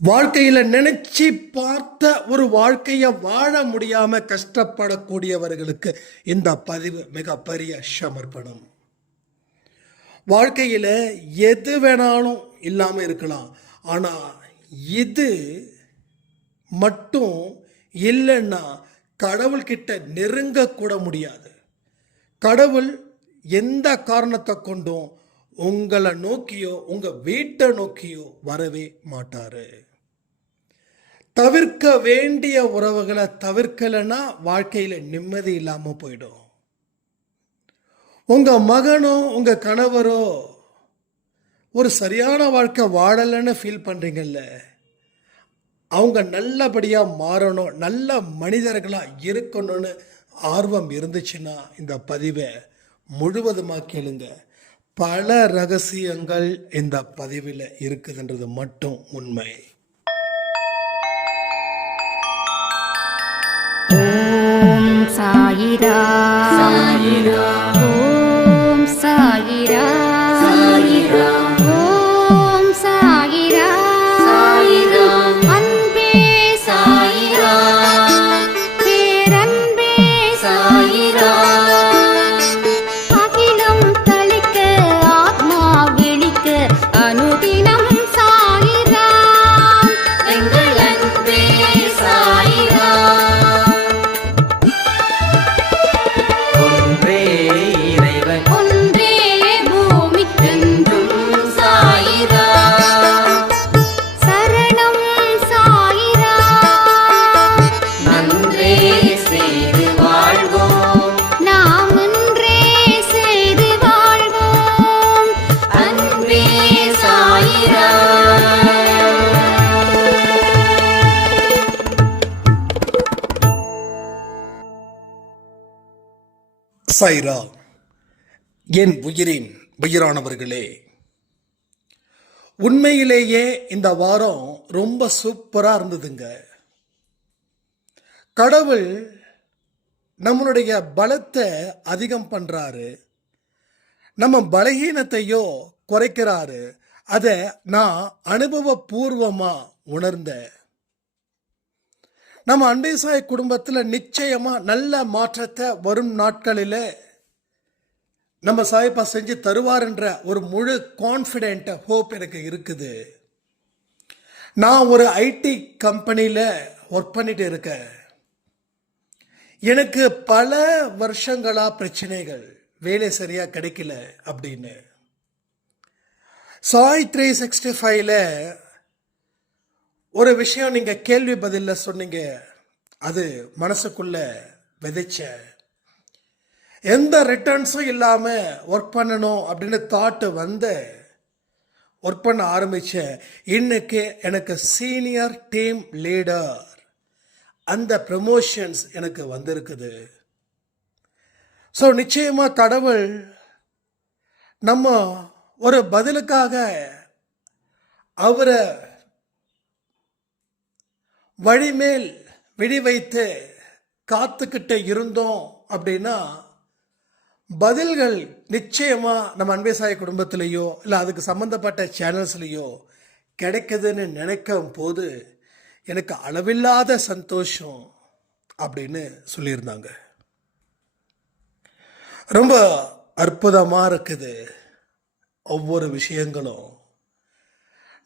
வாழ்க்கையில் நினைச்சி பார்த்த ஒரு வாழ்க்கையை வாழ முடியாம கஷ்டப்படக்கூடியவர்களுக்கு இந்த பதிவு மிகப்பெரிய சமர்ப்பணம். வாழ்க்கையில் எது வேணாலும் இல்லாமல் இருக்கலாம். ஆனால் இது மட்டும் இல்லைன்னா கடவுள்கிட்ட நெருங்கக்கூட முடியாது. கடவுள் எந்த காரணத்தை கொண்டும் உங்களை நோக்கியோ உங்கள் வீட்டை நோக்கியோ வரவே மாட்டாரு. தவிர்க்க வேண்டிய உறவுகளை தவிர்க்கலைன்னா வாழ்க்கையில் நிம்மதி இல்லாமல் போயிடும். உங்கள் மகனோ உங்கள் கணவரோ ஒரு சரியான வாழ்க்கை வாழலைன்னு ஃபீல் பண்ணுறீங்கல்ல அவங்க நல்லபடியாக மாறணும் நல்ல மனிதர்களாக இருக்கணும்னு ஆர்வம் இருந்துச்சுன்னா இந்த பதிவை முழுவதுமா கேளுங்க. பல ரகசியங்கள் இந்த பதிவில் இருக்குதுன்றது மட்டும் உண்மை. ஓம் சாயிரா சாயிரா ஓம் சைரா என் உயிரின் உயிரானவர்களே உண்மையிலேயே இந்த வாரம் ரொம்ப சூப்பராக இருந்ததுங்க. கடவுள் நம்மளுடைய பலத்தை அதிகம் பண்ணுறாரு நம்ம பலகீனத்தையோ குறைக்கிறாரு. அதை நான் அனுபவபூர்வமாக உணர்ந்தேன். நம்ம அன்பேசாய் குடும்பத்தில் நிச்சயமாக நல்ல மாற்றத்தை வரும் நாட்களில் நம்ம சாயப்பா செஞ்சு தருவார்ன்ற ஒரு முழு கான்ஃபிடென்ட் ஹோப் எனக்கு இருக்குது. நான் ஒரு ஐடி கம்பெனியில் ஒர்க் பண்ணிட்டு இருக்கேன். எனக்கு பல வருஷங்களாக பிரச்சனைகள் வேலை சரியாக கிடைக்கல அப்படின்னு. சாய் த்ரீ சிக்ஸ்டி ஃபைவ்ல ஒரு விஷயம் நீங்க கேள்வி பதில்ல சொன்னீங்க. அது மனசுக்குள்ள விதைச்ச எந்த ரிட்டர்ன்ஸும் இல்லாம ஒர்க் பண்ணணும் அப்படின்னு தாட்டு வந்து ஒர்க் பண்ண ஆரம்பிச்சேன் இன்னைக்கு எனக்கு சீனியர் டீம் லீடர் அந்த ப்ரமோஷன்ஸ் எனக்கு வந்திருக்குது. ஸோ நிச்சயமாக கடவுள் நம்ம ஒரு பதிலுக்காக அவரை வழிமேல் விழி வைத்து காத்துக்கிட்டே இருந்தோம் அப்படின்னா பதில்கள் நிச்சயமாக நம்ம அன்பேசாய குடும்பத்திலேயோ இல்லை அதுக்கு சம்மந்தப்பட்ட சேனல்ஸ்லேயோ கிடைக்குதுன்னு நினைக்கும் போது எனக்கு அளவில்லாத சந்தோஷம் அப்படின்னு சொல்லியிருந்தாங்க. ரொம்ப அற்புதமாக இருக்குது ஒவ்வொரு விஷயங்களும்.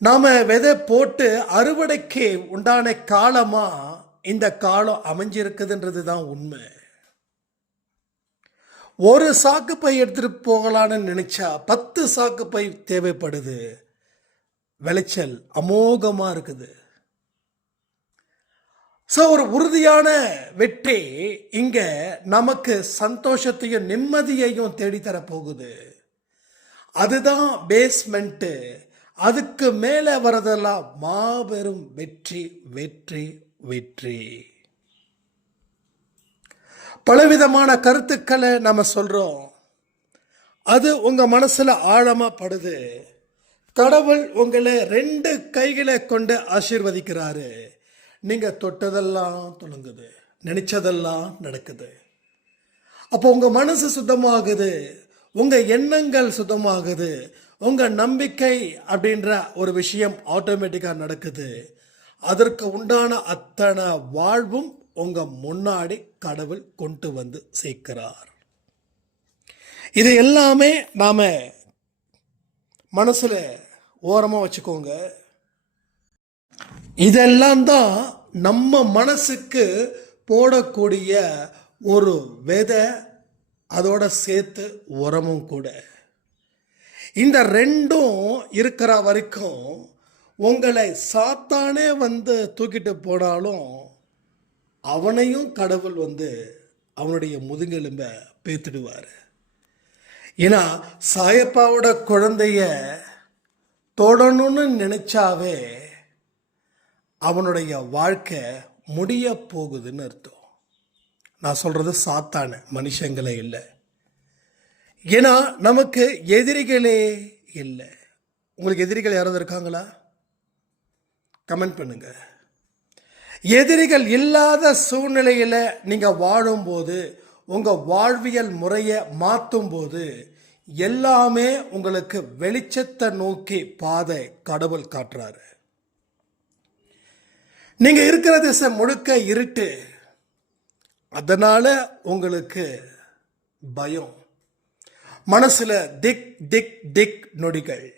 நாம் விதை போட்டு அறுவடைக்கு உண்டான காலமாக இந்த காலம் அமைஞ்சிருக்குதுன்றது தான் உண்மை. ஒரு சாக்கு பை எடுத்துகிட்டு போகலான்னு நினச்சா பத்து சாக்கு பை தேவைப்படுது. விளைச்சல் அமோகமாக இருக்குது. ஸோ ஒரு உறுதியான வெற்றி இங்கே நமக்கு சந்தோஷத்தையும் நிம்மதியையும் தேடித்தர போகுது அதுதான் பேஸ்மெண்ட்டு அதுக்கு மேலே வரதெல்லாம் மாபெரும் வெற்றி வெற்றி வெற்றி. பலவிதமான கருத்துக்களை நம்ம சொல்றோம். அது உங்க மனசுல ஆழமாக படுது. கடவுள் உங்களை ரெண்டு கைகளை கொண்டு ஆசீர்வதிக்கிறாரு. நீங்க தொட்டதெல்லாம் தொடங்குது நினைச்சதெல்லாம் நடக்குது. அப்போ உங்க மனசு சுத்தமாகுது. உங்க எண்ணங்கள் சுத்தமாகுது. உங்கள் நம்பிக்கை அப்படின்ற ஒரு விஷயம் ஆட்டோமேட்டிக்காக நடக்குது. அதற்கு உண்டான அத்தனை வாழ்வும் உங்கள் முன்னாடி கடவுள் கொண்டு வந்து சேர்க்கிறார். இது எல்லாமே நாம் மனசில் ஓரமாக வச்சுக்கோங்க. இதெல்லாம் தான் நம்ம மனசுக்கு போடக்கூடிய ஒரு விதை அதோட சேர்த்து உரமும் கூட. இந்த ரெண்டும் இருக்கிற வரைக்கும் உங்களை சாத்தானே வந்து தூக்கிட்டு போனாலும் அவனையும் கடவுள் வந்து அவனுடைய முதுகெலும்பை பேத்துடுவார். ஏன்னா சாயப்பாவோட குழந்தைய தொடணும்னு நினைச்சாவே அவனுடைய வாழ்க்கை முடிய போகுதுன்னு அர்த்தம். நான் சொல்கிறது சாத்தான மனுஷங்களே இல்லை. ஏன்னா நமக்கு எதிரிகளே இல்லை. உங்களுக்கு எதிரிகள் யாராவது இருக்காங்களா? கமெண்ட் பண்ணுங்க. எதிரிகள் இல்லாத சூழ்நிலையில் நீங்கள் வாழும்போது உங்கள் வாழ்வியல் முறையை மாற்றும் போது எல்லாமே உங்களுக்கு வெளிச்சத்தை நோக்கி பாதை கடவுள் காட்டுறாரு. நீங்கள் இருக்கிற திசை முழுக்க இருட்டு. அதனால் உங்களுக்கு பயம். மனசுல திக் திக் திக் நொடிகள்.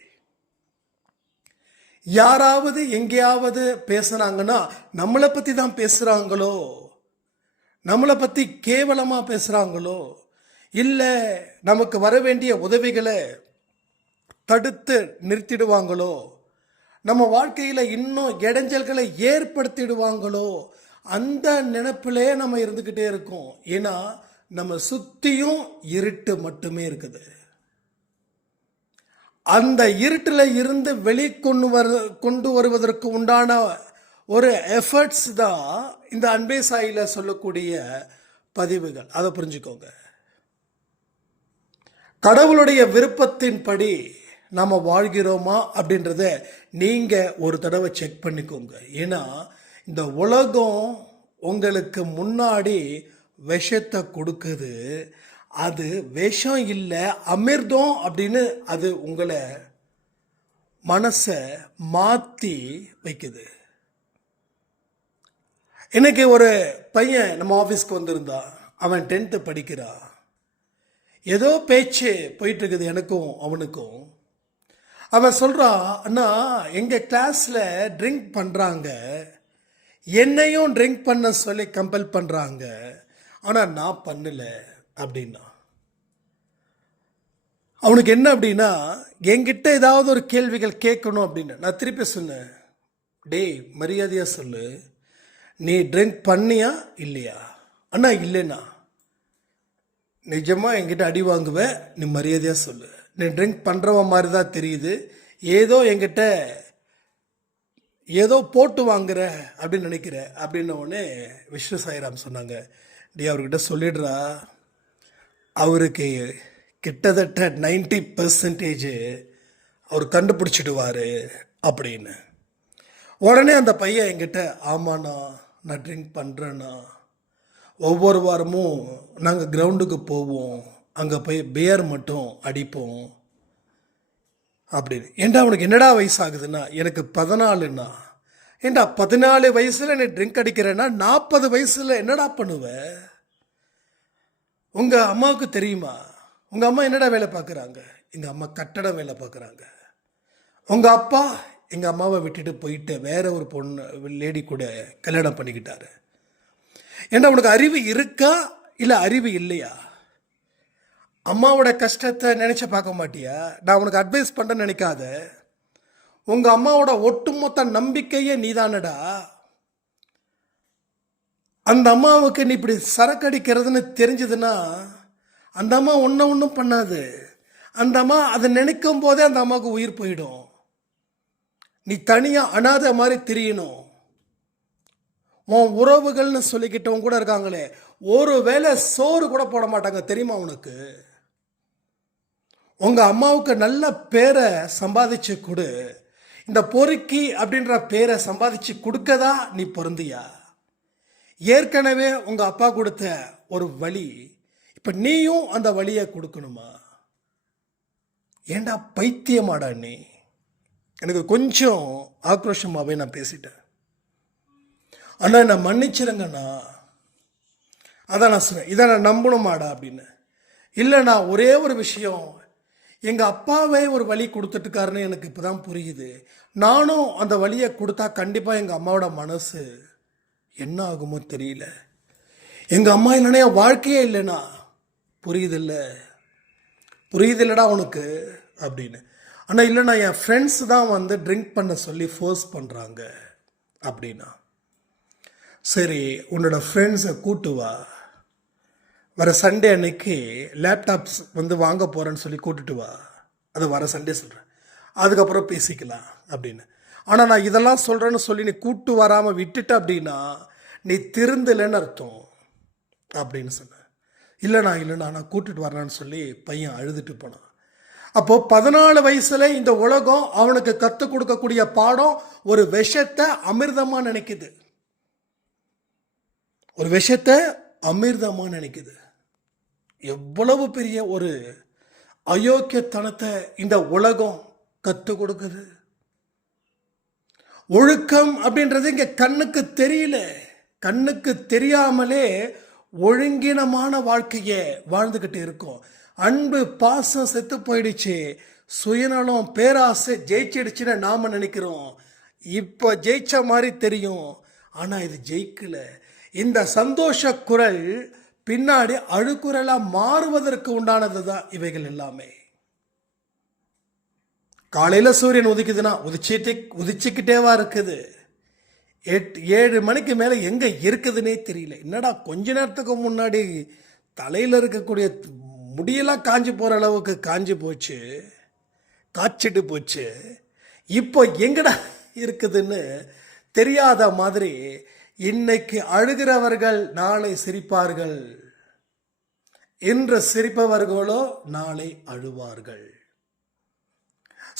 யாராவது எங்கேயாவது பேசுனாங்கன்னா நம்மளை பத்தி தான் பேசுறாங்களோ? நம்மளை பத்தி கேவலமா பேசுறாங்களோ? இல்ல நமக்கு வர வேண்டிய உதவிகளை தடுத்து நிறுத்திடுவாங்களோ? நம்ம வாழ்க்கையில இன்னும் இடைஞ்சல்களை ஏற்படுத்திடுவாங்களோ? அந்த நினைப்பிலே நம்ம இருந்துக்கிட்டே இருக்கோம். ஏன்னா நம்ம சுத்தியும் இருட்டு மட்டுமே இருக்குது. அந்த இருட்டில் இருந்து வெளிக்கொண்டு வர கொண்டு வருவதற்கு உண்டான ஒரு எஃபர்ட்ஸ் தான் இந்த அன்பே சாயில சொல்லக்கூடிய பதிவுகள். அதை புரிஞ்சுக்கோங்க. கடவுளுடைய விருப்பத்தின்படி நாம் வாழ்கிறோமா அப்படின்றத நீங்கள் ஒரு தடவை செக் பண்ணிக்கோங்க. ஏன்னா இந்த உலகம் உங்களுக்கு முன்னாடி விஷத்தை கொடுக்குது அது விஷம் இல்லை அமிர்தம் அப்படின்னு அது உங்களை மனசை மாற்றி வைக்குது. இன்னைக்கு ஒரு பையன் நம்ம ஆஃபீஸ்க்கு வந்திருந்தான் அவன் டென்த்து படிக்கிறான் ஏதோ பேச்சு போயிட்டுருக்குது எனக்கும் அவனுக்கும். அவன் சொல்கிறான் அண்ணா எங்கள் கிளாஸில் ட்ரிங்க் பண்ணுறாங்க என்னையும் ட்ரிங்க் பண்ண சொல்லி கம்பல் பண்ணுறாங்க ஆனால் நான் பண்ணல அப்படின்னா. அவனுக்கு என்ன அப்படின்னா என்கிட்ட ஏதாவது ஒரு கேள்விகள் கேட்கணும் அப்படின்னு நான் திருப்பி சொன்னேன் டேய் மரியாதையாக சொல்லு. நீ ட்ரிங்க் பண்ணியா இல்லையா? அண்ணா இல்லைண்ணா. நிஜமாக என்கிட்ட அடி வாங்குவேன் நீ மரியாதையாக சொல்லு. நீ ட்ரிங்க் பண்ணுறவன் மாதிரி தான் தெரியுது. ஏதோ என்கிட்ட ஏதோ போட்டு வாங்குற அப்படின்னு நினைக்கிற. அப்படின்ன உடனே விஷ்ணு சாய்ராம் சொன்னாங்க டி அவர்கிட்ட சொல்லிடுறா. அவருக்கு கிட்டத்தட்ட 90% பர்சன்டேஜ் அவர் கண்டுபிடிச்சிடுவார் அப்படின்னு. உடனே அந்த பையன் என்கிட்ட ஆமாண்ணா நான் ட்ரிங்க் பண்ணுறேண்ணா ஒவ்வொரு வாரமும் நாங்கள் கிரவுண்டுக்கு போவோம். அங்கே போய் பியர் மட்டும் அடிப்போம். அப்படின்னு. ஏன்டா அவனுக்கு என்னடா வயசாகுதுன்னா எனக்கு பதினாலுண்ணா. ஏண்டா பதினாலு வயசில் நீ ட்ரிங்க் அடிக்கிறேன்னா நாற்பது வயசில் என்னடா பண்ணுவ? உங்கள் அம்மாவுக்கு தெரியுமா? உங்கள் அம்மா என்னடா வேலை பார்க்குறாங்க? எங்கள் அம்மா கட்டடம் வேலை பார்க்குறாங்க. உங்கள் அப்பா எங்கள் அம்மாவை விட்டுட்டு போயிட்டு வேற ஒரு பொண்ணு லேடி கூட கல்யாணம் பண்ணிக்கிட்டாரு. ஏண்டா உனக்கு அறிவு இருக்கா? இல்லை அறிவு இல்லையா? அம்மாவோட கஷ்டத்தை நினச்சி பார்க்க மாட்டியா? நான் உனக்கு அட்வைஸ் பண்ண நினைக்காத. உங்கள் அம்மாவோட ஒட்டுமொத்த நம்பிக்கையே நீதானடா? அந்த அம்மாவுக்கு நீ இப்படி சரக்கடிக்கிறதுன்னு தெரிஞ்சதுன்னா அந்த அம்மா ஒன்றும் ஒன்றும் பண்ணாது. அந்த அம்மா அதை நினைக்கும் போதே அந்த அம்மாவுக்கு உயிர் போயிடும். நீ தனியாக அனாதை மாதிரி தெரியணும். உன் உறவுகள்னு சொல்லிக்கிட்டவங்க கூட இருக்காங்களே ஒரு வேளை சோறு கூட போட மாட்டாங்க தெரியுமா உனக்கு? உங்கள் அம்மாவுக்கு நல்ல பேரை சம்பாதிச்சு கொடு. இந்த பொறுக்கி அப்படின்ற பேரை சம்பாதிச்சு கொடுக்கதா நீ பொருந்தியா? ஏற்கனவே உங்கள் அப்பா கொடுத்த ஒரு வழி இப்போ நீயும் அந்த வழியை கொடுக்கணுமா? ஏண்டா பைத்தியமாடா நீ? எனக்கு கொஞ்சம் ஆக்ரோஷமாகவே நான் பேசிட்டேன். அண்ணா என்னை மன்னிச்சிருங்கண்ணா. அதான் நான் சொன்னேன். இதை நான் நம்பணுமாடா அப்படின்னு. இல்லைண்ணா ஒரே ஒரு விஷயம் எங்கள் அப்பாவே ஒரு வழி கொடுத்துட்டுருக்காருன்னு எனக்கு இப்போ தான் புரியுது. நானும் அந்த வழியை கொடுத்தா கண்டிப்பாக எங்கள் அம்மாவோட மனசு என்ன ஆகுமோ தெரியல. எங்கள் அம்மா இல்லைன்னா என் வாழ்க்கையே இல்லைண்ணா புரியுதில்ல. புரியுதில்லடா உனக்கு அப்படின்னு. ஆனால் இல்லைண்ணா என் ஃப்ரெண்ட்ஸ் தான் வந்து ட்ரிங்க் பண்ண சொல்லி ஃபோர்ஸ் பண்ணுறாங்க அப்படின்னா. சரி உன்னோட ஃப்ரெண்ட்ஸை கூட்டு வா. வர சண்டே அன்னைக்கு லேப்டாப்ஸ் வந்து வாங்க போகிறேன்னு சொல்லி கூட்டுட்டு வா. அது வர சண்டே சொல்கிறேன் அதுக்கப்புறம் பேசிக்கலாம் அப்படின்னு. ஆனால் நான் இதெல்லாம் சொல்கிறேன்னு சொல்லி நீ கூட்டு வராமல் விட்டுட்ட அப்படின்னா நீ திருந்தலைன்னு அர்த்தம் அப்படின்னு சொன்னேன். இல்லைண்ணா இல்லைண்ணா நான் கூட்டுட்டு வரேன்னு சொல்லி பையன் அழுதுட்டு போனான். அப்போது பதினாலு வயசில் இந்த உலகம் அவனுக்கு கற்றுக் கொடுக்கக்கூடிய பாடம் ஒரு விஷத்தை அமிர்தமாக நினைக்குது. ஒரு விஷத்தை அமிர்தமாக நினைக்குது. எவ்வளவு பெரிய ஒரு அயோக்கியத்தனத்தை இந்த உலகம் கற்றுக் கொடுக்குது? ஒழுக்கம் அப்படின்றது இங்கே கண்ணுக்கு தெரியல. கண்ணுக்கு தெரியாமலே ஒழுங்கினமான வாழ்க்கையை வாழ்ந்துக்கிட்டு இருக்கோம். அன்பு பாசம் செத்து போயிடுச்சு. சுயநலம் பேராசை ஜெயிச்சிடுச்சுன்னு நாம் நினைக்கிறோம். இப்போ ஜெயிச்ச மாதிரி தெரியும். ஆனால் இது ஜெயிக்கல. இந்த சந்தோஷ குரல் பின்னாடி அழுக்குறலாக மாறுவதற்கு உண்டானது தான் இவைகள் எல்லாமே. காலையில் சூரியன் உதிக்குதுன்னா உதிச்சிட்டே உதிச்சுக்கிட்டேவா இருக்குது. எட் ஏழு மணிக்கு மேலே எங்கே இருக்குதுன்னே தெரியல. என்னடா கொஞ்ச நேரத்துக்கு முன்னாடி தலையில் இருக்கக்கூடிய முடியெல்லாம் காஞ்சி போகிற அளவுக்கு காஞ்சி போச்சு காய்ச்சிட்டு போச்சு. இப்போ எங்கடா இருக்குதுன்னு தெரியாத மாதிரி இன்னைக்கு அழுகிறவர்கள் நாளை சிரிப்பார்கள். இன்று சிரிப்பவர்களோ நாளை அழுவார்கள்.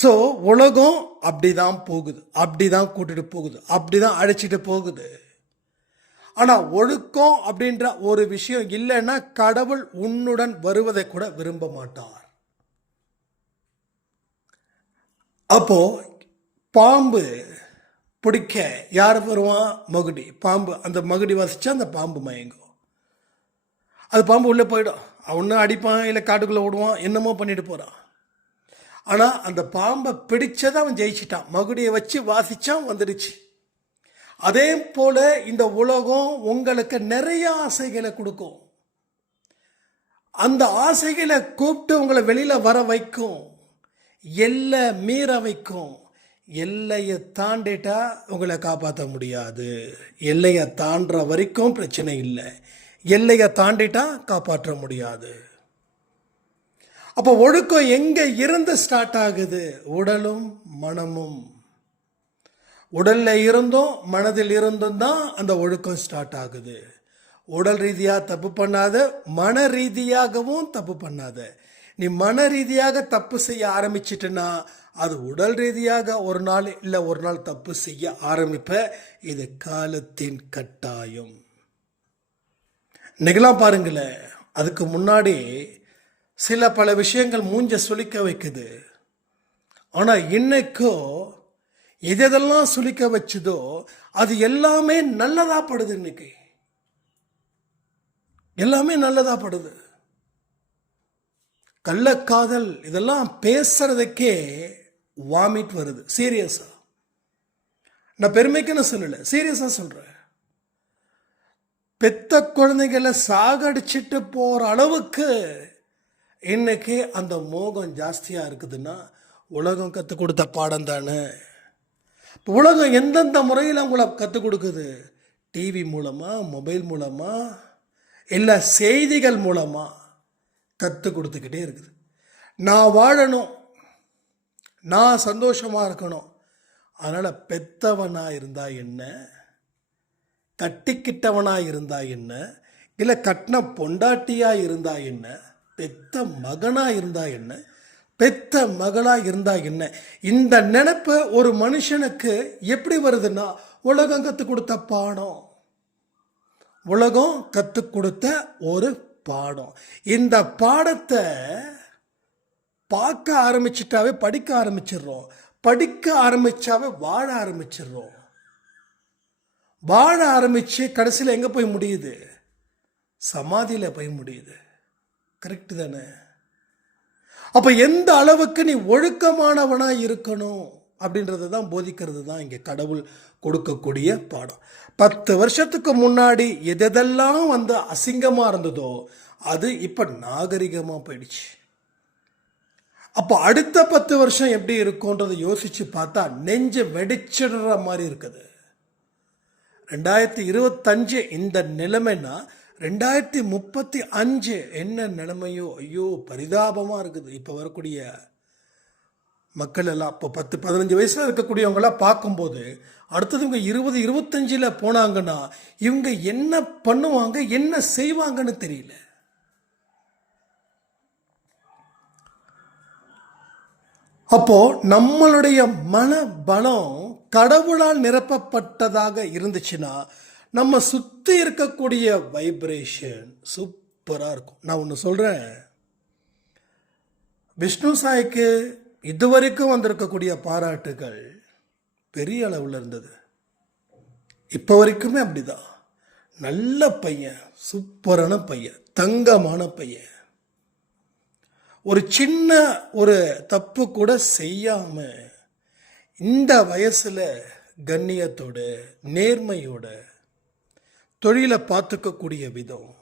ஸோ உலகம் அப்படிதான் போகுது. அப்படிதான் கூட்டிட்டு போகுது. அப்படிதான் அழைச்சிட்டு போகுது. ஆனா ஒழுக்கம் அப்படின்ற ஒரு விஷயம் இல்லைன்னா கடவுள் உன்னுடன் வருவதை கூட விரும்ப மாட்டார். அப்போ பாம்பு பிடிக்க. யார் வருவான் மகுடி. பாம்பு. அந்த மகுடி வசிச்சா அந்த பாம்பு மயங்கும். அது பாம்பு உள்ளே போயிடும். அவனும் அடிப்பான் இல்லை காட்டுக்குள்ளே விடுவான் என்னமோ பண்ணிட்டு போகிறான் ஆனால் அந்த பாம்பை பிடிச்சதை அவன் ஜெயிச்சிட்டான். மகுடியை வச்சு வாசித்தான் வந்துடுச்சு. அதே போல் இந்த உலகம் உங்களுக்கு நிறைய ஆசைகளை கொடுக்கும். அந்த ஆசைகளை கூப்பிட்டு உங்களை வெளியில் வர வைக்கும். எல்லை மீற வைக்கும். எல்லையை தாண்டிட்டா உங்களை காப்பாற்ற முடியாது. எல்லையை தாண்டுற வரைக்கும் பிரச்சனை இல்லை. எல்லையை தாண்டிட்டா காப்பாற்ற முடியாது. அப்போ ஒழுக்கம் எங்கே இருந்து ஸ்டார்ட் ஆகுது? உடலும் மனமும். உடலில் இருந்தும் மனதில் இருந்தும் தான் அந்த ஒழுக்கம் ஸ்டார்ட் ஆகுது. உடல் ரீதியாக தப்பு பண்ணாத மன ரீதியாகவும் தப்பு பண்ணாத. நீ மன ரீதியாக தப்பு செய்ய ஆரம்பிச்சிட்டுனா அது உடல் ரீதியாக ஒரு நாள் இல்லை ஒரு நாள் தப்பு செய்ய ஆரம்பிப்ப இது காலத்தின் கட்டாயம். நிகழா பாருங்களேன் அதுக்கு முன்னாடி சில பல விஷயங்கள் மூஞ்ச சுளிக்க வைக்குது. ஆனால் இன்னைக்கோ எதெல்லாம் சுளிக்க வச்சுதோ அது எல்லாமே நல்லதாகப்படுது படுது இன்னைக்கு. எல்லாமே நல்லதாகப்படுது படுது. கள்ளக்காதல் இதெல்லாம் பேசுறதுக்கே வாமிட் வருது. சீரியஸா நான் பெருமைக்குன்னு சொல்லலை. சீரியஸா சொல்றேன் பெத்த குழந்தைகளை சாகடிச்சிட்டு போற அளவுக்கு இன்னைக்கு அந்த மோகம் ஜாஸ்தியாக இருக்குதுன்னா உலகம் கற்றுக் கொடுத்த பாடம் தானே? இப்போ உலகம் எந்தெந்த முறையில் உங்களை கற்றுக் கொடுக்குது? டிவி மூலமாக மொபைல் மூலமாக இல்லை செய்திகள் மூலமாக கற்றுக் கொடுத்துக்கிட்டே இருக்குது. நான் வாழணும். நான் சந்தோஷமாக இருக்கணும். அதனால் பெத்தவனாக இருந்தால் என்ன? கட்டிக்கிட்டவனாக இருந்தால் என்ன? இல்லை கட்டின பொண்டாட்டியாக இருந்தால் என்ன? பெத்த மகனாக இருந்தால் என்ன? பெத்த மகளாக இருந்தால் என்ன? இந்த நினைப்பு ஒரு மனுஷனுக்கு எப்படி வருதுன்னா உலகம் கற்றுக் கொடுத்த பாடம். உலகம் கற்றுக் கொடுத்த ஒரு பாடம். இந்த பாடத்தை பார்க்க ஆரம்பிச்சிட்டாவே படிக்க ஆரம்பிச்சிடுறோம். படிக்க ஆரம்பிச்சாவே வாழ ஆரம்பிச்சிடுறோம். வாழ ஆரம்பிச்சு கடைசியில் எங்கே போய் முடியுது? சமாதியில் போய் முடியுது. கரெக்டு தானே? அப்போ எந்த அளவுக்கு நீ ஒழுக்கமானவனா இருக்கணும்? அப்படின்றது தான் போதிக்கிறது தான் இங்கே கடவுள் கொடுக்கக்கூடிய பாடம். பத்து வருஷத்துக்கு முன்னாடி எதெல்லாம் வந்து அசிங்கமாக இருந்ததோ அது இப்போ நாகரிகமாக போயிடுச்சு. அப்போ அடுத்த பத்து வருஷம் எப்படி இருக்கும்ன்றதை யோசித்து பார்த்தா நெஞ்சு வெடிச்சிடுற மாதிரி இருக்குது. ரெண்டாயிரத்தி இருபத்தஞ்சு இந்த நிலைமைனா ரெண்டாயிரத்தி முப்பத்தி அஞ்சு என்ன நிலைமையோ ஐயோ பரிதாபமாக இருக்குது. இப்போ வரக்கூடிய மக்கள் எல்லாம் இப்போ பத்து பதினஞ்சு வயசில் இருக்கக்கூடியவங்களாம் பார்க்கும்போது அடுத்தது இவங்க இருபது இருபத்தஞ்சில் போனாங்கன்னா இவங்க என்ன பண்ணுவாங்க என்ன செய்வாங்கன்னு தெரியல. அப்போ நம்மளுடைய மன பலம் கடவுளால் நிரப்பப்பட்டதாக இருந்துச்சுன்னா நம்ம சுற்றி இருக்கக்கூடிய வைப்ரேஷன் சூப்பராக இருக்கும். நான் ஒன்று சொல்கிறேன் விஷ்ணு சாய்க்கு இதுவரைக்கும் வந்திருக்கக்கூடிய பாராட்டுகள் பெரிய அளவில் இருந்தது. இப்போ வரைக்குமே அப்படிதான். நல்ல பையன் சூப்பரான பையன் தங்கமான பையன். ஒரு சின்ன ஒரு தப்பு கூட செய்யாம இந்த வயசில் கண்ணியத்தோட நேர்மையோட தொழிலை பார்த்துக்கக்கூடிய விதம்.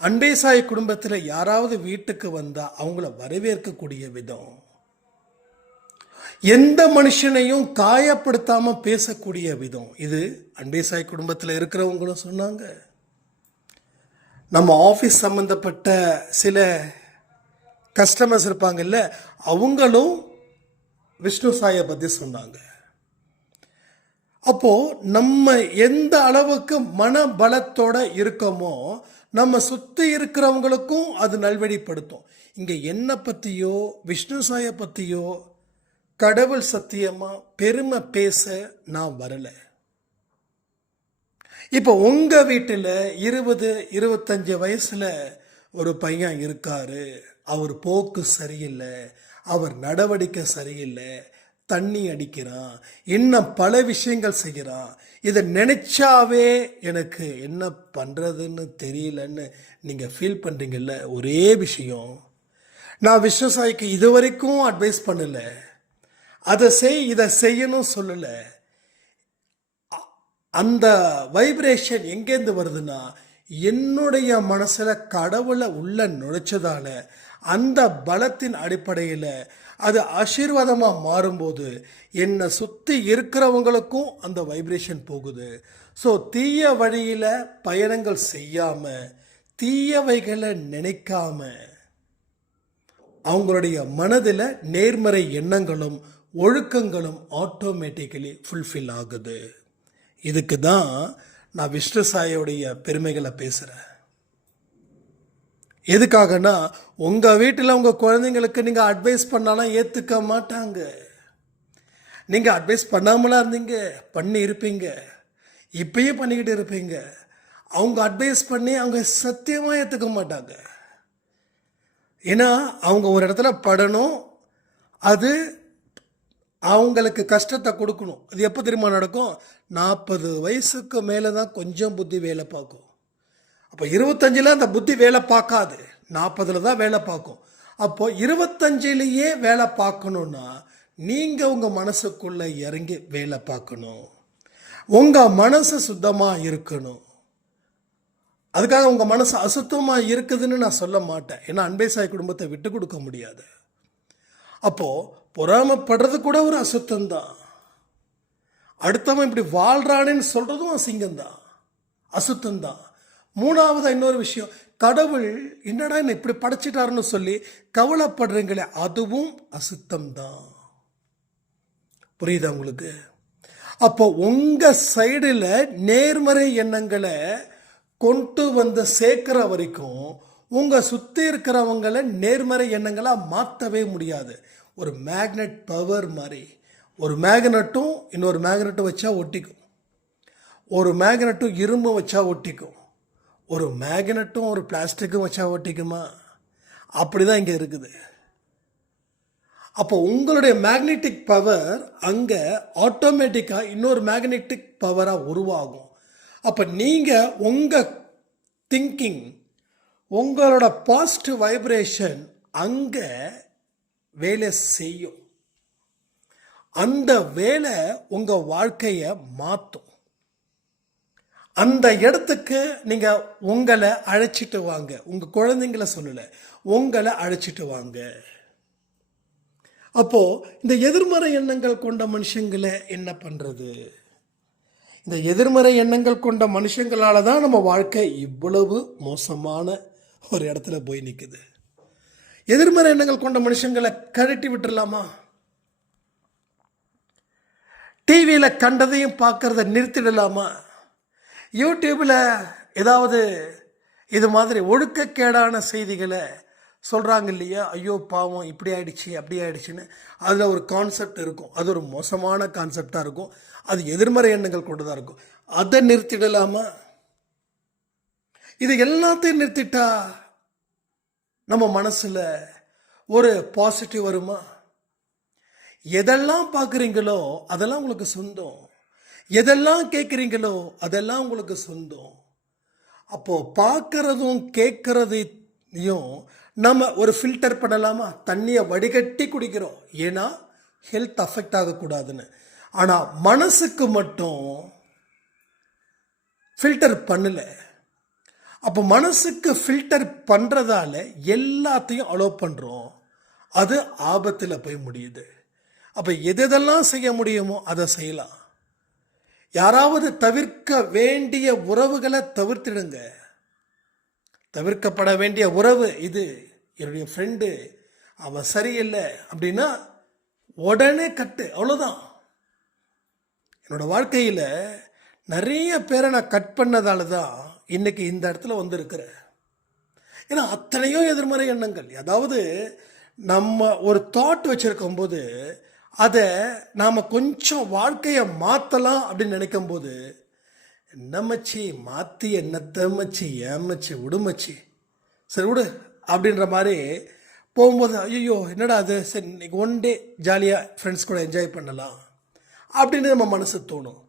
அன்பேசாய் குடும்பத்தில் யாராவது வீட்டுக்கு வந்தால் அவங்கள வரவேற்கக்கூடிய விதம். எந்த மனுஷனையும் காயப்படுத்தாமல் பேசக்கூடிய விதம். இது அன்பேசாய் குடும்பத்தில் இருக்கிறவங்களும் சொன்னாங்க. நம்ம ஆஃபீஸ் சம்மந்தப்பட்ட சில கஸ்டமர்ஸ் இருப்பாங்கல்ல அவங்களும் விஷ்ணு சாயை பற்றி சொன்னாங்க. அப்போது நம்ம எந்த அளவுக்கு மன பலத்தோடு இருக்கோமோ நம்ம சுற்றி இருக்கிறவங்களுக்கும் அது நல்வழிப்படுத்தும். இங்கே என்னை பற்றியோ விஷ்ணு சாயை பற்றியோ கடவுள் சத்தியமா பெருமை பேச நான் வரலை. இப்போ உங்க வீட்டில் இருபது இருபத்தஞ்சு வயசுல ஒரு பையன் இருக்காரு. அவர் போக்கு சரியில்லை. அவர் நடவடிக்கை சரியில்லை. தண்ணி அடிக்கிறான். இன்னும் பல விஷயங்கள் செய்கிறான். இதை நினைச்சாவே எனக்கு என்ன பண்ணுறதுன்னு தெரியலன்னு நீங்கள் ஃபீல் பண்ணுறீங்கல்ல ஒரே விஷயம். நான் விஸ்வசாய்க்கு இது வரைக்கும் அட்வைஸ் பண்ணலை. அதை செய் இதை செய்யணும் சொல்லலை. அந்த வைப்ரேஷன் எங்கேருந்து வருதுன்னா என்னுடைய மனசில் கடவுளை உள்ள நுழைச்சதால அந்த பலத்தின் அடிப்படையில் அது ஆசீர்வாதமாக மாறும்போது என்னை சுற்றி இருக்கிறவங்களுக்கும் அந்த வைப்ரேஷன் போகுது. ஸோ தீய வழியில் பயணங்கள் செய்யாமல் தீயவைகளை நினைக்காம அவங்களுடைய மனதில் நேர்மறை எண்ணங்களும் ஒழுக்கங்களும் ஆட்டோமேட்டிக்கலி ஃபுல்ஃபில் ஆகுது. இதுக்கு தான் நான் விஷ்ணு சாயோடைய பெருமைகளை பேசுகிறேன் எதுக்காகனா உங்கள் வீட்டில் உங்கள் குழந்தைங்களுக்கு நீங்கள் அட்வைஸ் பண்ணாலும் ஏற்றுக்க மாட்டாங்க. நீங்கள் அட்வைஸ் பண்ணாமலாம் இருந்தீங்க பண்ணி இருப்பீங்க இப்பயும் பண்ணிக்கிட்டு இருப்பீங்க. அவங்க அட்வைஸ் பண்ணி அவங்க சத்தியமாக ஏற்றுக்க மாட்டாங்க. ஏன்னா அவங்க ஒரு இடத்துல படணும் அது அவங்களுக்கு கஷ்டத்தை கொடுக்கணும். அது எப்போ தெரியுமா நடக்கும்? நாற்பது வயசுக்கு மேலே தான் கொஞ்சம் புத்தி வேலை பார்க்கும். அப்போ இருபத்தஞ்சில் அந்த புத்தி வேலை பார்க்காது. நாற்பதில் தான் வேலை பார்க்கும். அப்போது இருபத்தஞ்சிலேயே வேலை பார்க்கணுன்னா நீங்கள் உங்கள் மனசுக்குள்ளே இறங்கி வேலை பார்க்கணும். உங்கள் மனசு சுத்தமாக இருக்கணும். அதுக்காக உங்கள் மனசு அசுத்தமாக இருக்குதுன்னு நான் சொல்ல மாட்டேன். ஏன்னா அன்பே சாய் குடும்பத்தை விட்டு கொடுக்க முடியாது. அப்போது பொறாமப்படுறது கூட ஒரு அசுத்தம்தான். அடுத்தவன் இப்படி வாழ்றானேன்னு சொல்கிறதும் அசிங்கம்தான். அசுத்தம்தான். மூணாவதாக இன்னொரு விஷயம். கடவுள் என்னடா என்ன இப்படி படைச்சிட்டாருன்னு சொல்லி கவலைப்படுறீங்களே அதுவும் அசுத்தம்தான். புரியுதா உங்களுக்கு? அப்போ உங்கள் சைடில் நேர்மறை எண்ணங்களை கொண்டு வந்து சேர்க்குற வரைக்கும் உங்கள் சுற்றி இருக்கிறவங்கள நேர்மறை எண்ணங்களாக மாற்றவே முடியாது. ஒரு மேக்னெட் பவர் மாதிரி. ஒரு மேக்னெட்டும் இன்னொரு மேக்னெட்டும் வச்சா ஒட்டிக்கும். ஒரு மேக்னெட்டும் இரும்பு வச்சா ஒட்டிக்கும். ஒரு மேக்னெட்டும் ஒரு பிளாஸ்டிக்கும் வச்சா ஒட்டிக்குமா? அப்படி தான் இங்கே இருக்குது. அப்போ உங்களுடைய மேக்னெட்டிக் பவர் அங்கே ஆட்டோமேட்டிக்காக இன்னொரு மேக்னெட்டிக் பவராக உருவாகும். அப்போ நீங்கள் உங்கள் திங்கிங் உங்களோட பாசிட்டிவ் வைப்ரேஷன் அங்கே வேலை செய்யும். அந்த வேலை உங்கள் வாழ்க்கையை மாற்றும் அந்த இடத்துக்கு நீங்கள் உங்களை அழைச்சிட்டு வாங்க. உங்கள் குழந்தைங்கள சொல்லலை உங்களை அழைச்சிட்டு வாங்க. அப்போது இந்த எதிர்மறை எண்ணங்கள் கொண்ட மனுஷங்களை என்ன பண்ணுறது இந்த எதிர்மறை எண்ணங்கள் கொண்ட மனுஷங்களால தான் நம்ம வாழ்க்கை இவ்வளவு மோசமான ஒரு இடத்துல போய் நிற்குது எதிர்மறை எண்ணங்கள் கொண்ட மனுஷங்களை கழட்டி விட்டுடலாமா டிவியில் கண்டதையும் பார்க்கறத நிறுத்திடலாமா? யூடியூப்பில் ஏதாவது இது மாதிரி ஒழுக்கக்கேடான செய்திகளை சொல்கிறாங்க இல்லையா? ஐயோ பாவம் இப்படி ஆயிடுச்சு அப்படி ஆயிடுச்சுன்னு. அதில் ஒரு கான்செப்ட் இருக்கும். அது ஒரு மோசமான கான்செப்டாக இருக்கும். அது எதிர்மறை எண்ணங்கள் கொண்டதாக இருக்கும். அதை நிறுத்திடலாமா? இது எல்லாத்தையும் நிறுத்திட்டா நம்ம மனசில் ஒரு பாசிட்டிவ் வருமா? எதெல்லாம் பார்க்குறீங்களோ அதெல்லாம் உங்களுக்கு சொந்தம். எதெல்லாம் கேட்குறீங்களோ அதெல்லாம் உங்களுக்கு சொந்தம். அப்போது பார்க்கறதும் கேட்குறதையும் நம்ம ஒரு ஃபில்டர் பண்ணலாமா? தண்ணியை வடிகட்டி குடிக்கிறோம். ஏன்னா ஹெல்த் அஃபெக்ட் ஆகக்கூடாதுன்னு. ஆனால் மனசுக்கு மட்டும் ஃபில்டர் பண்ணலை. அப்போ மனசுக்கு ஃபில்டர் பண்ணுறதால எல்லாத்தையும் அலோவ் பண்ணுறோம் அது ஆபத்தில் போய் முடியுது. அப்போ எதெல்லாம் செய்ய முடியுமோ அதை செய்யலாம். யாராவது தவிர்க்க வேண்டிய உறவுகளை தவிர்த்திடுங்க. தவிர்க்கப்பட வேண்டிய உறவு இது. என்னுடைய ஃப்ரெண்டு அவன் சரியில்லை அப்படின்னா உடனே கட்டு அவ்வளோதான் என்னோடய வாழ்க்கையில் நிறைய பேரை நான் கட் பண்ணதால தான் இன்னைக்கு இந்த இடத்துல வந்திருக்கிறேன் ஏன்னா அத்தனையோ எதிர்மறை எண்ணங்கள். அதாவது நம்ம ஒரு தாட் வச்சுருக்கும் போது அதை நாம் கொஞ்சம் வாழ்க்கையை மாற்றலாம் அப்படின்னு நினைக்கும் போது என்னம்மச்சி மாற்றி என்னத்த மச்சி ஏமச்சி விடுமச்சி சரி விடு அப்படின்ற மாதிரி போகும்போது ஐயோ என்னடா அது சரி இன்னைக்கு ஒன் டே ஜாலியாக ஃப்ரெண்ட்ஸ் கூட என்ஜாய் பண்ணலாம் அப்படின்னு நம்ம மனசு தோணும்.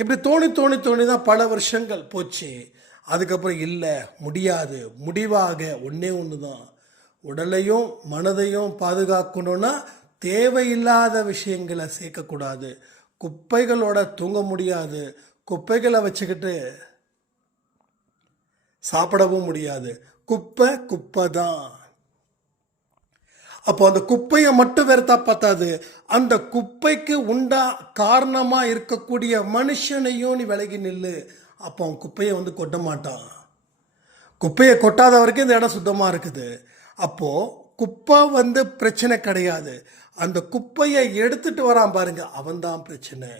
இப்படி தோணி தோணி தோணி தான் பல வருஷங்கள் போச்சு. அதுக்கப்புறம் இல்லை முடியாது. முடிவாக ஒன்றே ஒன்று தான். உடலையும் மனதையும் பாதுகாக்கணும்னா தேவையில்லாத விஷயங்களை சேர்க்கக்கூடாது. குப்பைகளோட தூங்க முடியாது. குப்பைகளை வச்சுக்கிட்டு சாப்பிடவும் முடியாது. குப்பை குப்பை தான். அப்போ அந்த குப்பையை மட்டும் வெறுத்தா பார்த்தாது. அந்த குப்பைக்கு உண்டா காரணமாக இருக்கக்கூடிய மனுஷனையும் நீ விலகி நில்லு. அப்போ அவன் குப்பையை வந்து கொட்ட மாட்டான். குப்பையை கொட்டாத வரைக்கும் இந்த இடம் சுத்தமாக இருக்குது. அப்போது குப்பை வந்து பிரச்சனை கிடையாது. அந்த குப்பையை எடுத்துட்டு வரான் பாருங்க அவன்தான் பிரச்சனை.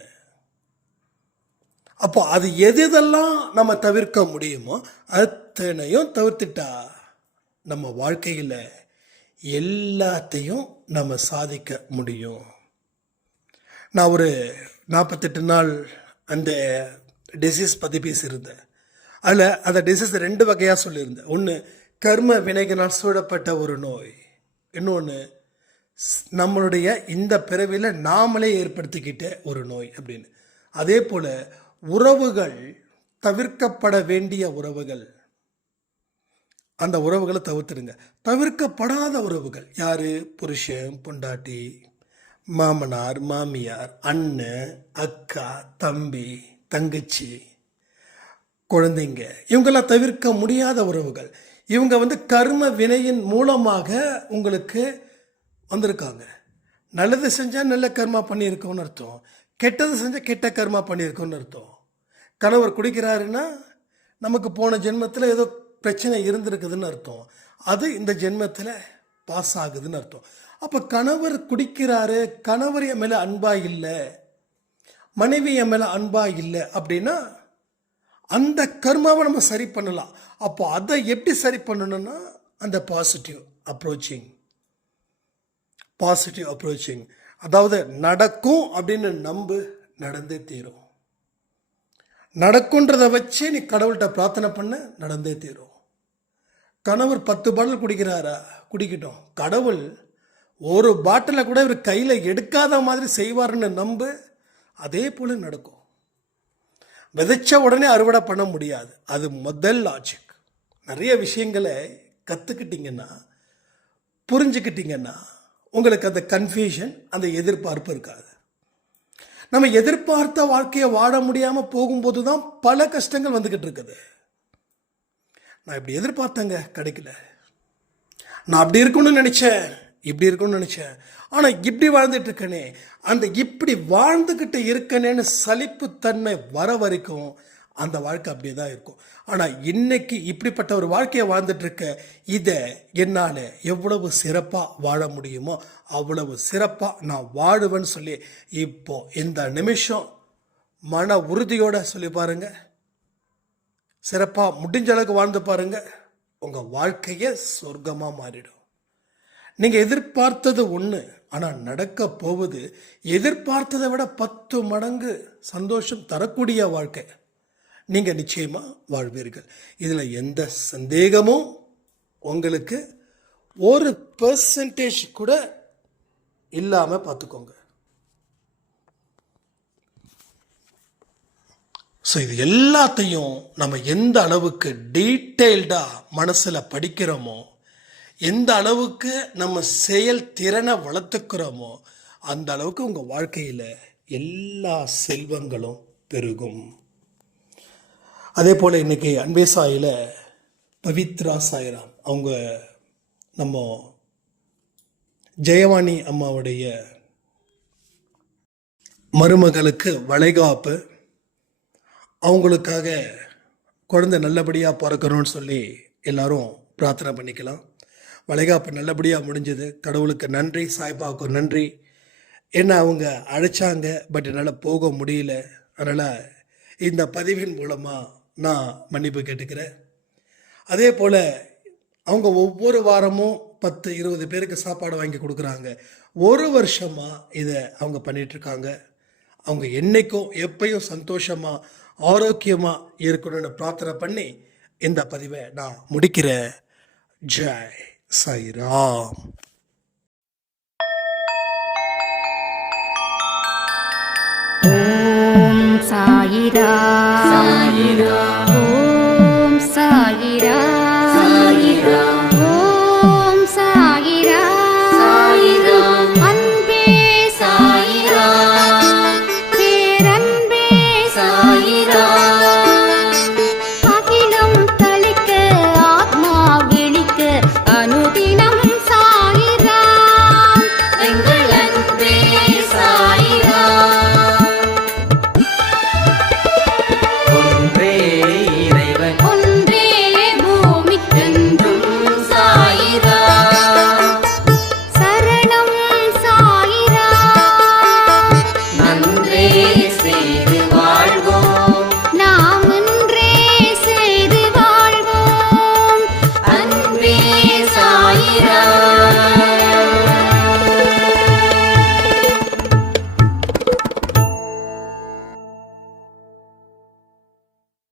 அப்போ அது எது எதெல்லாம் நம்ம தவிர்க்க முடியுமோ அத்தனையும் தவிர்த்துட்டா நம்ம வாழ்க்கையில் எல்லாத்தையும் நம்ம சாதிக்க முடியும். நான் ஒரு நாற்பத்தெட்டு நாள் அந்த டிசீஸ் பற்றி பேசியிருந்தேன். அதில் அந்த டிசீஸ் ரெண்டு வகையாக சொல்லியிருந்தேன். ஒன்று கர்ம வினைகளால் சூழப்பட்ட ஒரு நோய். இன்னொன்று நம்மளுடைய இந்த பிறவியில் நாமளே ஏற்படுத்திக்கிட்ட ஒரு நோய் அப்படின்னு. அதே போல் உறவுகள் தவிர்க்கப்பட வேண்டிய உறவுகள். அந்த உறவுகளை தவிர்த்துடுங்க. தவிர்க்கப்படாத உறவுகள். யார்? புருஷன் பொண்டாட்டி மாமனார் மாமியார் அண்ணன் அக்கா தம்பி தங்கச்சி குழந்தைங்க. இவங்கெல்லாம் தவிர்க்க முடியாத உறவுகள். இவங்க வந்து கர்ம வினையின் மூலமாக உங்களுக்கு வந்திருக்காங்க. நல்லது செஞ்சால் நல்ல கர்மா பண்ணியிருக்கோன்னு அர்த்தம். கெட்டது செஞ்சால் கெட்ட கர்மா பண்ணியிருக்கோன்னு அர்த்தம். கணவர் குடிக்கிறாருன்னா நமக்கு போன ஜென்மத்தில் ஏதோ பிரச்சனை இருந்திருக்குதுன்னு அர்த்தம். அது இந்த ஜென்மத்தில் பாஸ் ஆகுதுன்னு அர்த்தம். அப்போ கணவர் குடிக்கிறாரு கணவர் என் மேலே அன்பா இல்லை மனைவி என் மேலே அன்பா இல்லை அப்படின்னா அந்த கர்மாவை நம்ம சரி பண்ணலாம். அப்போ அதை எப்படி சரி பண்ணணும்னா அந்த பாசிட்டிவ் அப்ரோச்சிங் பாசிட்டிவ் அப்ரோச்சிங் அதாவது நடக்கும் அப்படின்னு நம்பு நடந்தே தீரும். நடக்குன்றதை வச்சு நீ கடவுள்கிட்ட பிரார்த்தனை பண்ண நடந்தே தீரும். கணவர் பத்து பாட்டில் குடிக்கிறாரா? குடிக்கட்டும். கடவுள் ஒரு பாட்டிலை கூட இவர் கையில் எடுக்காத மாதிரி செய்வாருன்னு நம்பு அதே போல் நடக்கும். விதைச்ச உடனே அறுவடை பண்ண முடியாது. அது முதல் லாஜிக் நிறைய விஷயங்களை கற்றுக்கிட்டீங்கன்னா புரிஞ்சுக்கிட்டீங்கன்னா உங்களுக்கு அந்த கன்ஃபியூஷன் அந்த எதிர்பார்ப்பு இருக்காது. நம்ம எதிர்பார்த்த வாழ்க்கையை வாழ முடியாமல் போகும்போது தான் பல கஷ்டங்கள் வந்துக்கிட்டு இருக்குது. நான் இப்படி எதிர்பார்த்தேங்க கிடைக்கல. நான் அப்படி இருக்கணும்னு நினச்சேன் இப்படி இருக்கணும்னு நினச்சேன். ஆனால் இப்படி வாழ்ந்துட்டு இருக்கனே அந்த இப்படி வாழ்ந்துக்கிட்டு இருக்கனேன்னு சலிப்புத்தன்மை வர வரைக்கும் அந்த வாழ்க்கை அப்படியே தான் இருக்கும். ஆனால் இன்னைக்கு இப்படிப்பட்ட ஒரு வாழ்க்கையை வாழ்ந்துட்டுருக்க இதை என்னால் எவ்வளவு சிறப்பாக வாழ முடியுமோ அவ்வளவு சிறப்பாக நான் வாழுவேன்னு சொல்லி இப்போ இந்த நிமிஷம் மன உறுதியோடு சொல்லி பாருங்கள் சிறப்பாக முடிஞ்ச அளவுக்கு வாழ்ந்து பாருங்க. உங்கள் வாழ்க்கையே சொர்க்கமாக மாறிடும். நீங்கள் எதிர்பார்த்தது ஒன்று ஆனால் நடக்க போவது எதிர்பார்த்ததை விட பத்து மடங்கு சந்தோஷம் தரக்கூடிய வாழ்க்கை. நீங்கள் நிச்சயமாக வாழ்வீர்கள். இதில் எந்த சந்தேகமும் உங்களுக்கு ஒரு பெர்சன்டேஜ் கூட இல்லாமல் பார்த்துக்கோங்க ஸோ இது எல்லாத்தையும் நம்ம எந்த அளவுக்கு டீட்டெயில்டாக மனசில் படிக்கிறோமோ எந்த அளவுக்கு நம்ம செயல் திறனை வளர்த்துக்கிறோமோ அந்த அளவுக்கு உங்கள் வாழ்க்கையில் எல்லா செல்வங்களும் பெருகும். அதே போல் இன்னைக்கு அன்பே சாயில் பவித்ரா சாய்ராம் அவங்க நம்ம ஜெயவாணி அம்மாவுடைய மருமகளுக்கு வளைகாப்பு. அவங்களுக்காக குழந்தை நல்லபடியாக பிறக்கணும்னு சொல்லி எல்லாரும் பிரார்த்தனை பண்ணிக்கலாம். வளைகாப்பு நல்லபடியாக முடிஞ்சது. கடவுளுக்கு நன்றி சாய்பாவுக்கு நன்றி. என்ன அவங்க அழைச்சாங்க பட் என்னால் போக முடியல. அதனால் இந்த பதிவின் மூலமாக நான் மன்னிப்பு கேட்டுக்கிறேன். அதே போல் அவங்க ஒவ்வொரு வாரமும் பத்து இருபது பேருக்கு சாப்பாடு வாங்கி கொடுக்குறாங்க. ஒரு வருஷமாக இதை அவங்க பண்ணிகிட்ருக்காங்க அவங்க என்றைக்கும் எப்பயும் சந்தோஷமாக ஆரோக்கியமாக இருக்கணும்னு பிரார்த்தனை பண்ணி இந்த பதிவை நான் முடிக்கிறேன். ஜெய் சாய்ராம். ஓம் சாயிரா